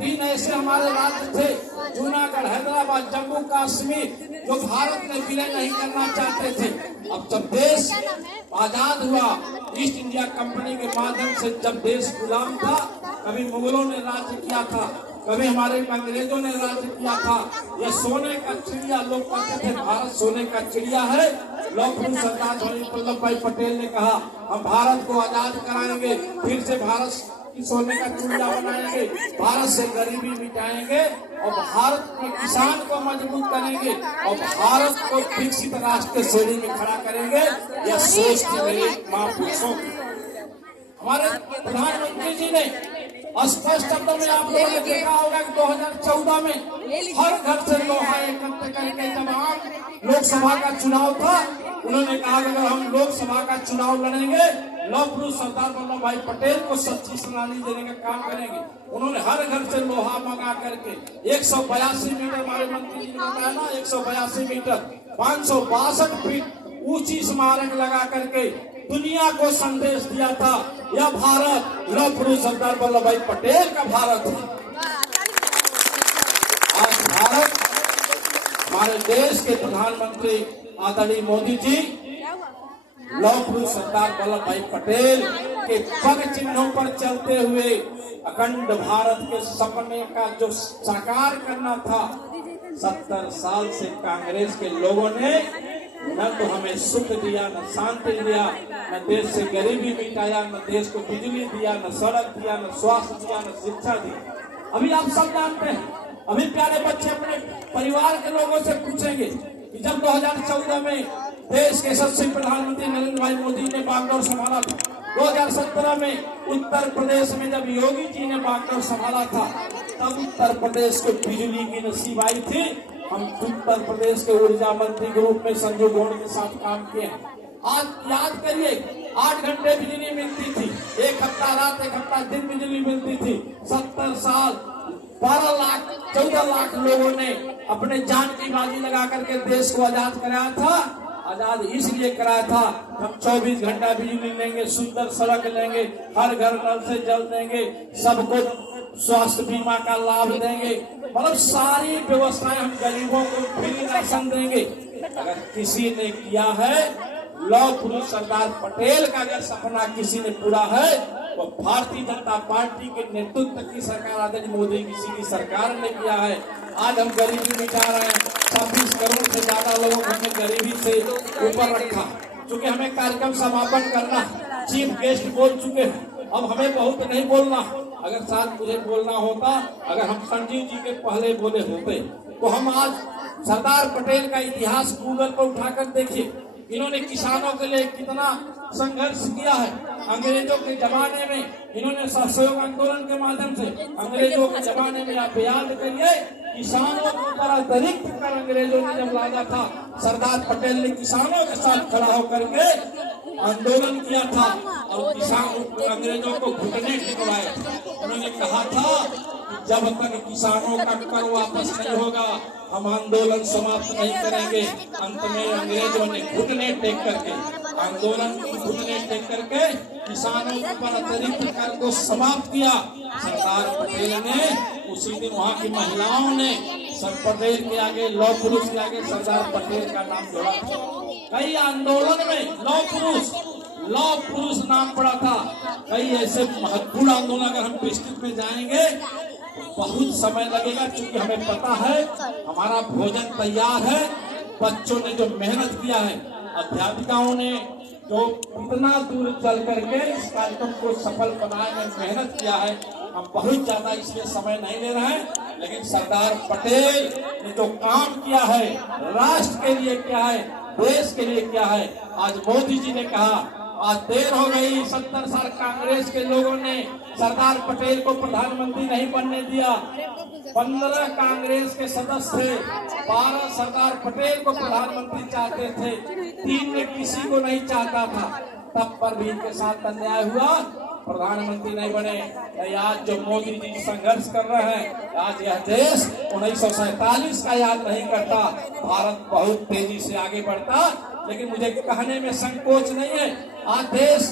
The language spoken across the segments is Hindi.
तीन ऐसे हमारे राज्य थे, जूनागढ़, हैदराबाद, जम्मू कश्मीर, जो भारत में विलय नहीं करना चाहते थे। अब जब देश आजाद हुआ, ईस्ट इंडिया कंपनी के माध्यम से जब देश गुलाम था, कभी मुगलों ने राज्य किया था, कभी हमारे अंग्रेजों ने राज्य किया था। ये सोने का चिड़िया, लोग कहते थे भारत सोने का चिड़िया है। लौह पुरुष सरदार वल्लभ भाई पटेल ने कहा हम भारत को आजाद कराएंगे, फिर से भारत की सोने का चिड़िया बनाएंगे, भारत से गरीबी मिटाएंगे और भारत के किसान को मजबूत करेंगे और भारत को विकसित राष्ट्र के श्रेणी में खड़ा करेंगे। यह सोच थी मेरे महापुरुषों की। हमारे प्रधानमंत्री जी ने स्पष्ट शब्दों में, आप लोगों ने देखा होगा कि 2014 में हर घर से लोहा एकत्र करके जब आम लोकसभा का चुनाव था, उन्होंने कहा कि अगर हम लोकसभा का चुनाव लड़ेंगे, लौह पुरुष सरदार वल्लभ भाई पटेल को सच्ची श्रद्धांजलि देने का काम करेंगे। उन्होंने हर घर से लोहा मंगा करके 182 मीटर, हमारे मंत्री जी ने बताया ना, 182 मीटर 562 फीट ऊंची स्मारक लगा करके दुनिया को संदेश दिया था, यह भारत लौह पुरुष सरदार वल्लभ भाई पटेल का भारत है। आज भारत, हमारे देश के प्रधानमंत्री आदरणीय मोदी जी लौह पुरुष सरदार वल्लभ भाई पटेल के पग चिन्हों पर चलते हुए अखंड भारत के सपने का जो साकार करना था, 70 साल से कांग्रेस के लोगों ने न तो हमें सुख दिया, न शांति दिया, न देश से गरीबी मिटाया, न देश को बिजली दिया, न सड़क दिया, न स्वास्थ्य दिया, न शिक्षा दी। अभी आप सब जानते हैं, अभी प्यारे बच्चे अपने परिवार के लोगों से पूछेंगे कि जब 2014 में देश के यशस्वी प्रधानमंत्री नरेंद्र भाई मोदी ने बागडोर संभाला था, 2017 में उत्तर प्रदेश में जब योगी जी ने बागडोर संभाला था, तब उत्तर प्रदेश को बिजली की नसीब आई थी। हम उत्तर प्रदेश के ऊर्जा मंत्री के रूप में संजू गोंड के साथ काम किए हैं। आज याद करिए, 8 घंटे बिजली मिलती थी, एक हफ्ता रात, एक हफ्ता दिन बिजली मिलती थी। 70 साल 12 लाख 14 लाख लोगों ने अपने जान की बाजी लगा करके देश को आजाद कराया था। आजाद इसलिए कराया था, हम 24 घंटा बिजली लेंगे, सुंदर सड़क लेंगे, हर घर नल से जल देंगे, सबको स्वास्थ्य बीमा का लाभ देंगे, मतलब सारी व्यवस्थाएं हम गरीबों को फ्री राशन देंगे। अगर किसी ने किया है, लौह पुरुष सरदार पटेल का अगर सपना किसी ने पूरा है, वो भारतीय जनता पार्टी के नेतृत्व की सरकार आदरणीय मोदी जी की सरकार ने किया है। आज हम गरीबी मिटा रहे हैं, 26 करोड़ से ज्यादा लोगों को हमने गरीबी से ऊपर रखा। क्योंकि हमें कार्यक्रम समापन करना, चीफ गेस्ट बोल चुके हैं, अब हमें बहुत नहीं बोलना। अगर साथ मुझे बोलना होता, अगर हम संजीव जी के पहले बोले होते, तो हम आज सरदार पटेल का इतिहास गूगल पर उठाकर देखिए, इन्होंने किसानों के लिए कितना संघर्ष किया है। अंग्रेजों के जमाने में इन्होंने असहयोग आंदोलन के माध्यम से, अंग्रेजों के जमाने में आप याद करिए, किसानों को ऊपर अतिरिक्त कर अंग्रेजों ने जब लाया था, सरदार पटेल ने किसानों के साथ खड़ा होकर के आंदोलन किया था और किसान अंग्रेजों को घुटने टेकवाए। उन्होंने कहा था कि जब तक किसानों का कर वापस नहीं होगा, हम आंदोलन समाप्त नहीं करेंगे। अंत में अंग्रेजों ने घुटने टेक करके, आंदोलन घुटने टेक करके किसानों पर अतिरिक्त कर को समाप्त किया। सरदार पटेल ने उसी दिन वहाँ की महिलाओं ने सर पटेल के आगे, लौह पुरुष के आगे सरदार पटेल का नाम जोड़ा था। कई आंदोलन में लौह पुरुष नाम पड़ा था। कई ऐसे महत्वपूर्ण आंदोलन, अगर हम डिस्ट्रिक्ट में जाएंगे तो बहुत समय लगेगा, क्योंकि हमें पता है हमारा भोजन तैयार है। बच्चों ने जो मेहनत किया है, अध्यापिकाओं ने जो इतना दूर चल करके इस कार्यक्रम को सफल बनाने में मेहनत किया है, हम बहुत ज्यादा इसलिए समय नहीं ले रहे हैं। लेकिन सरदार पटेल ने जो काम किया है, राष्ट्र के लिए क्या है, देश के लिए क्या है, आज मोदी जी ने कहा आज देर हो गई। 70 साल कांग्रेस के लोगों ने सरदार पटेल को प्रधानमंत्री नहीं बनने दिया। 15 कांग्रेस के सदस्य थे, 12 सरदार पटेल को प्रधानमंत्री चाहते थे, 3 में किसी को नहीं चाहता था। तब पर भी इनके साथ अन्याय हुआ, प्रधानमंत्री नहीं बने। आज जो मोदी जी संघर्ष कर रहे हैं, आज यह देश 1947 का याद नहीं करता। भारत बहुत तेजी से आगे बढ़ता, लेकिन मुझे कहने में संकोच नहीं है। आज देश,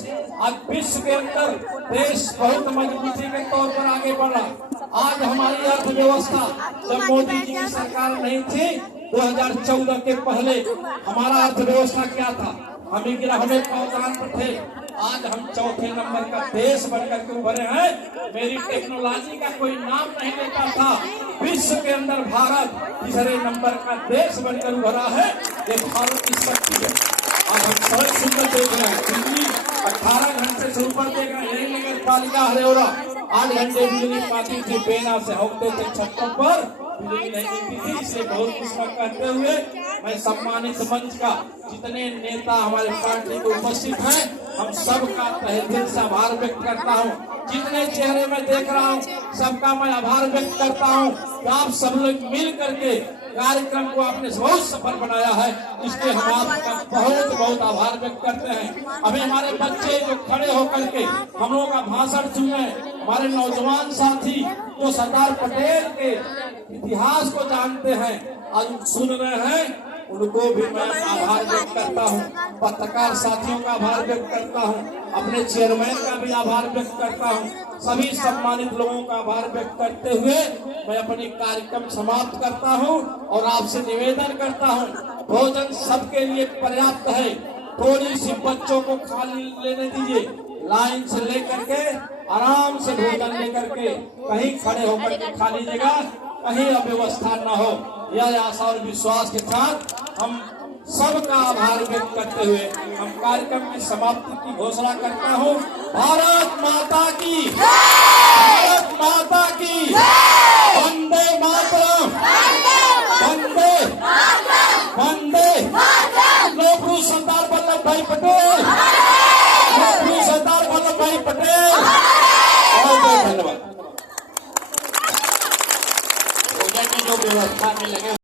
आज विश्व के अंदर देश बहुत मजबूती के तौर पर आगे बढ़ रहा। आज हमारी अर्थव्यवस्था जब मोदी जी की सरकार नहीं थी 2014 के पहले हमारा अर्थव्यवस्था क्या था? हम ही गिरावट पावदान पर थे। आज हम चौथे नंबर का देश बनकर के उभरे हैं। मेरी टेक्नोलॉजी का कोई नाम नहीं लेता था। विश्व के अंदर भारत तीसरे नंबर का देश बनकर उभरा है। ये भारत की शक्ति है। आज हम सड़क सुंदर देख रहे हैं, बिजली 18 घंटे से ऊपर देख रहे हैं। यही नगर पालिका हरेौरा 8 घंटे बिजली पाती थी, बेना से होते थे छतों पर, बिजली नहीं मिलती थी। इससे बहुत कुछ कहते हुए मैं सम्मानित मंच का जितने नेता हमारे पार्टी को उपस्थित हैं, हम सबका तहे दिल से आभार व्यक्त करता हूँ। जितने चेहरे में देख रहा हूँ सबका मैं आभार व्यक्त करता हूँ कि आप सब लोग मिल करके कार्यक्रम को आपने बहुत सफल बनाया है। इसके हम आपका बहुत बहुत आभार व्यक्त करते हैं। अभी हमारे बच्चे जो खड़े होकर के हम लोगों का भाषण सुने, हमारे नौजवान साथी जो सरदार पटेल के इतिहास को जानते हैं आज सुन रहे हैं, उनको भी मैं आभार व्यक्त करता हूँ। पत्रकार साथियों का आभार व्यक्त करता हूँ, अपने चेयरमैन का भी आभार व्यक्त करता हूँ। सभी सम्मानित लोगों का आभार व्यक्त करते हुए मैं अपनी कार्यक्रम समाप्त करता हूँ और आपसे निवेदन करता हूँ, भोजन सबके लिए पर्याप्त है। थोड़ी सी बच्चों को खाली लेने दीजिए, लाइन से लेकर के आराम से भोजन लेकर के कहीं खड़े होकर के खा लीजिएगा, कहीं अव्यवस्था न हो। यह आशा और विश्वास के साथ हम सबका आभार व्यक्त करते हुए हम कार्यक्रम की समाप्ति की घोषणा करता हूँ। भारत माता की, भारत माता की, वंदे मातरम, वंदे वंदे, लोकप्रिय सरदार वल्लभ भाई पटेल, लोकप्रिय सरदार वल्लभ भाई पटेल। बहुत बहुत धन्यवाद। जो व्यवस्था में लगे